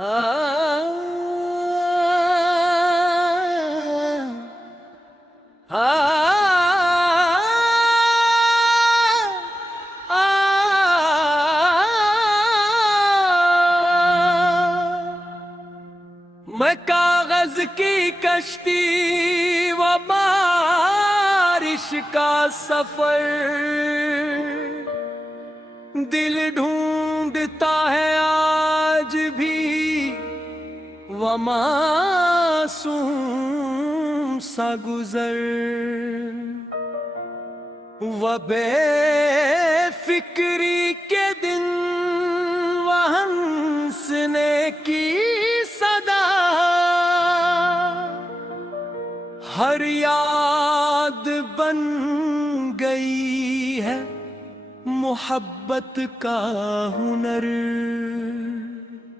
मैं कागज की कश्ती व बारिश का सफर, दिल ढूंढता है आज भी व मासूम सा गुजर, व बेफिक्री के दिन व हंसने की सदा, हर याद बन गई है मोहब्बत का हुनर।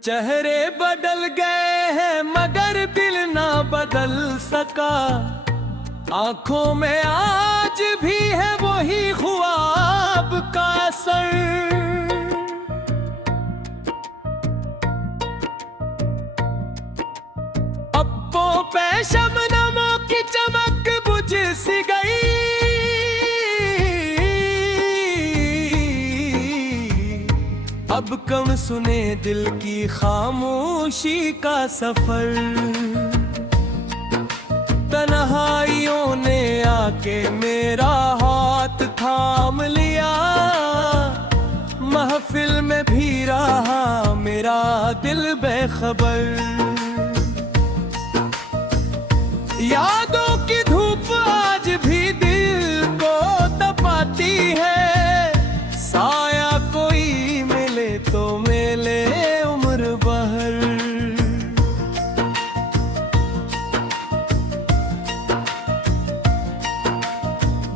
चेहरे बदल गए हैं मगर दिल ना बदल सका, आंखों में आज भी है वही ख्वाब का असर। अब्बों पे शबनमों की चमक बुझ सी गई, अब कम सुने दिल की खामोशी का सफर। तन्हाइयों ने आके मेरा हाथ थाम लिया, महफिल में भी रहा मेरा दिल बेखबर। यादों की धूप आज भी दिल को तपाती है, साया कोई मिले तो मिले उम्र भर।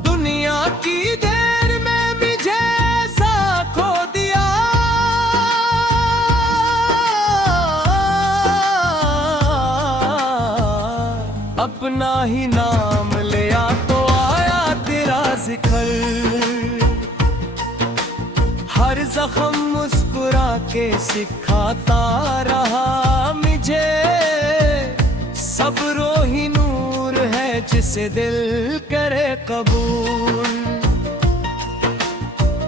दुनिया की देर में मुझे ऐसा खो दिया, अपना ही नाम लिया तो आया तेरा जिक्र। हर जख्म मुस्कुरा के सिखाता रहा मुझे, सब्रो ही नूर है जिसे दिल करे कबूल।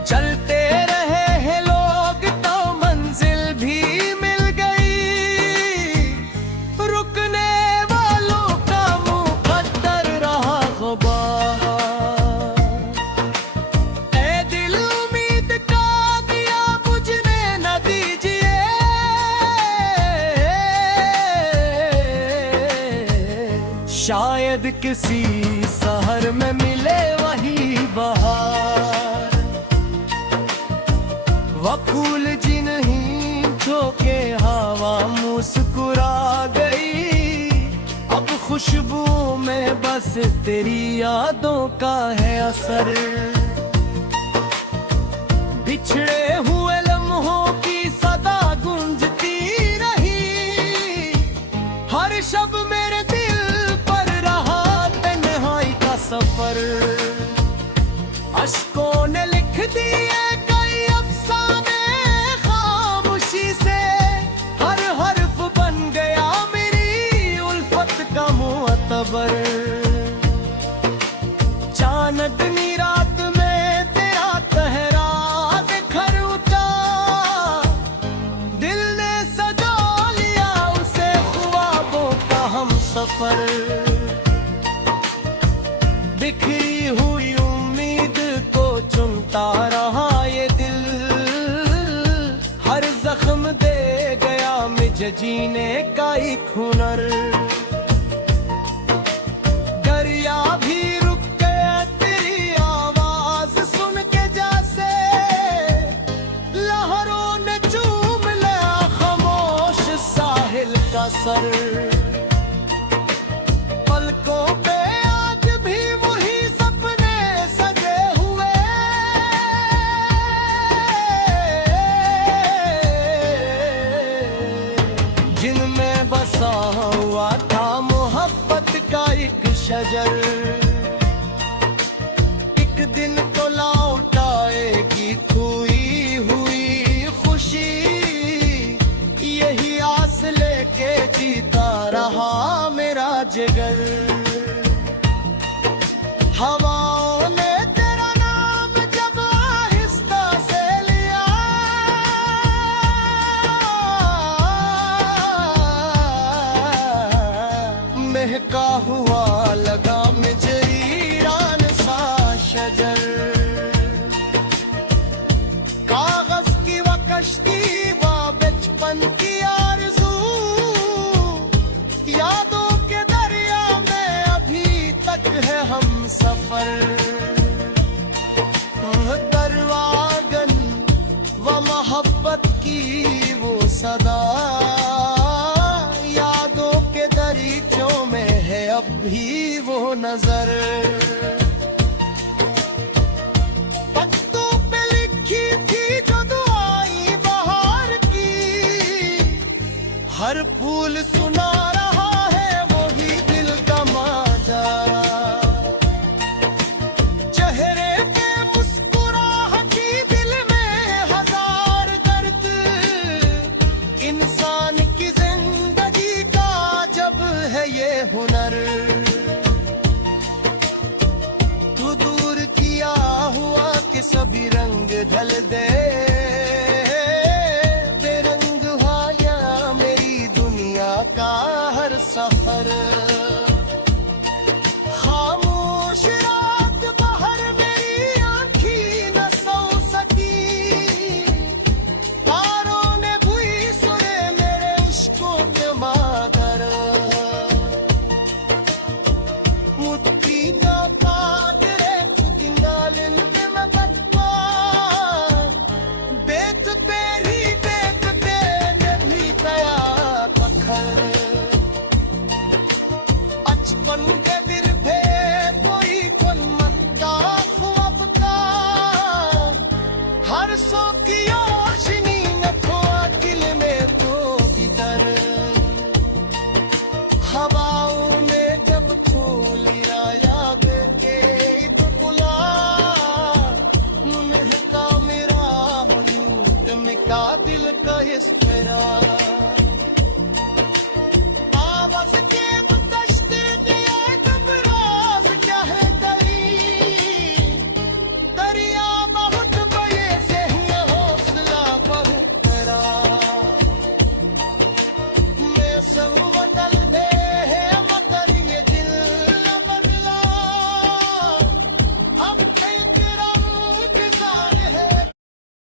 चलते रहे हैं लोग तो मंजिल भी मिल गई, रुकने वालों का मुकद्दर रहा ग़ुबार। ए दिल उम्मीद का दिया बुझने न दीजिए, शायद किसी शहर में मिले वही बहार। वह फूल जिन्हीं झोंके हवा मुस्कुरा गई, अब खुशबू में बस तेरी यादों का है असर। बिछड़े हुए लम्हों की सदा गूंजती रही, हर शब मेरे दिल पर रहा तन्हाई का सफर। अश्कों ने लिख दिए कई अफसाने खामोशी से, हर हर्फ बन गया मेरी उल्फत का मुअतबर। चांदनी रात में तेरा चेहरा बिखर उठा, दिल ने सजा लिया उसे ख्वाबों का हम सफर। बिखरी हुई उम्मीद को चुनता रहा ये दिल, हर जख्म दे गया मुझे जीने का एक हुनर। दरिया भी रुक गया तेरी आवाज सुन के, जैसे लहरों ने चूम लिया खामोश साहिल का सर। पलकों पे आज भी वही सपने सजे हुए, जिनमें बसा हुआ था मोहब्बत का एक शजर। एक दिन तो लौट आएगी खोई हुई खुशी, यही आस कश्ती व बचपन की आरज़ू, यादों के दरिया में अभी तक है हम सफर। दरवागन व मोहब्बत की वो सदा, यादों के दरीचों में है अब भी वो नजर। पत्तों पे लिखी थी जो दुआएं बहार की, हर फूल सुना रहा है वही दिल का माजरा। चेहरे पे मुस्कुराहटी, दिल में हजार दर्द, इंसान की जिंदगी का जब है ये हुनर। तू दूर किया हुआ कि सभी रंग ढल दे, बेरंग हुआ या मेरी दुनिया का हर सफर। खामोश रात बाहर मेरी आँखी न सो सकी, तारों ने बुई सुने मेरे इश्कों के मातर। मुट्ठियों का गिरे कुतिंगालिन में पत्ता, बेत तेरी देखते भी तया पत्थर। बचपन के बिरभे कोई कोन मत्ता ख्वाब का, हर सो की रोशनी न खोआ दिल में तो भीतर। हवाओं में जब छू लिया याद एक बुला, महका मेरा यूं में का दिल का इस तरह।